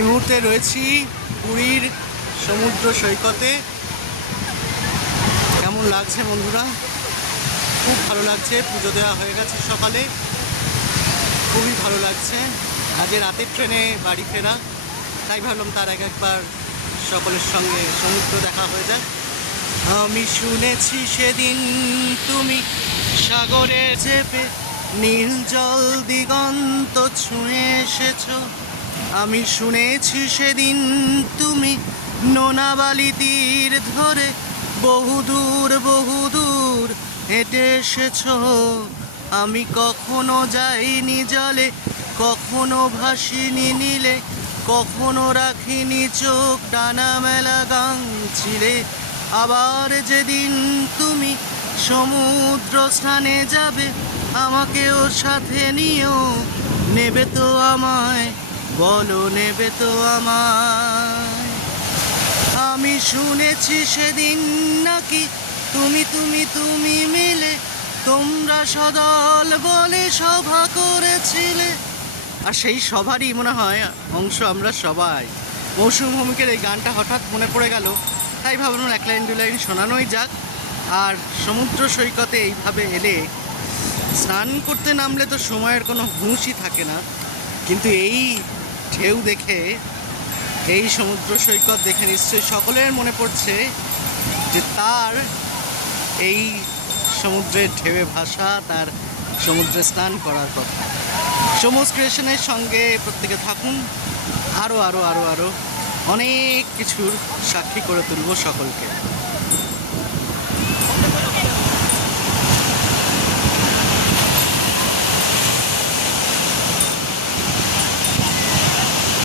মুহূর্তে রয়েছি পুরীর সমুদ্র সৈকতে। কেমন লাগছে বন্ধুরা? খুব ভালো লাগছে, পুজো দেওয়া হয়ে গেছে সকালে। খুবই ভালো লাগছে। আজকে রাতের ট্রেনে বাড়ি ফেরা। তাই ভাবলাম তার এক একবার সকলের সঙ্গে সমুদ্র দেখা হয়ে যায় আমি শুনেছি সেদিন তুমি সাগরে চেপে নীল জল দিগন্ত ছুঁয়ে এসেছ। আমি শুনেছি সেদিন তুমি নোনাবালি তীর ধরে বহুদূর বহুদূর হেঁটে এসেছ। আমি কখনো যাইনি জলে, কখনো ভাসিনি নীলে, কখনো রাখিনি চোখ, টানা মেলা গাং ছিলে। আবার যেদিন তুমি সমুদ্র স্থানে যাবে, আমাকেও সাথে নিও নেবে তো আমায় বলো নেবে তো আমায়। আমি শুনেছি সেদিন নাকি তুমি তুমি তুমি মিলে তোমরা সদল বলে সভা করেছিলে। আর সেই সভারই মনে হয় অংশ আমরা সবাই। মৌসুম ভৌমিকের এই গানটা হঠাৎ মনে পড়ে গেল। তাই ভাবলাম এক লাইন, দু লাইন শোনানোই যাক। আর সমুদ্র সৈকতে এইভাবে এলে স্নান করতে নামলে তো সময়ের কোনো হুঁশই থাকে না। কিন্তু এই ঢেউ দেখে এই সমুদ্র সৈকত দেখে নিশ্চয়ই সকলের মনে পড়ছে যে তার এই সমুদ্রের ঢেউয়ে ভাসা, তার সমুদ্রে স্নান করার কথা। সমুজ ক্রিয়েশনের সঙ্গে প্রত্যেকে থাকুন। আরও আরও আরও আরও অনেক কিছুর সাক্ষী করে তুলব সকলকে।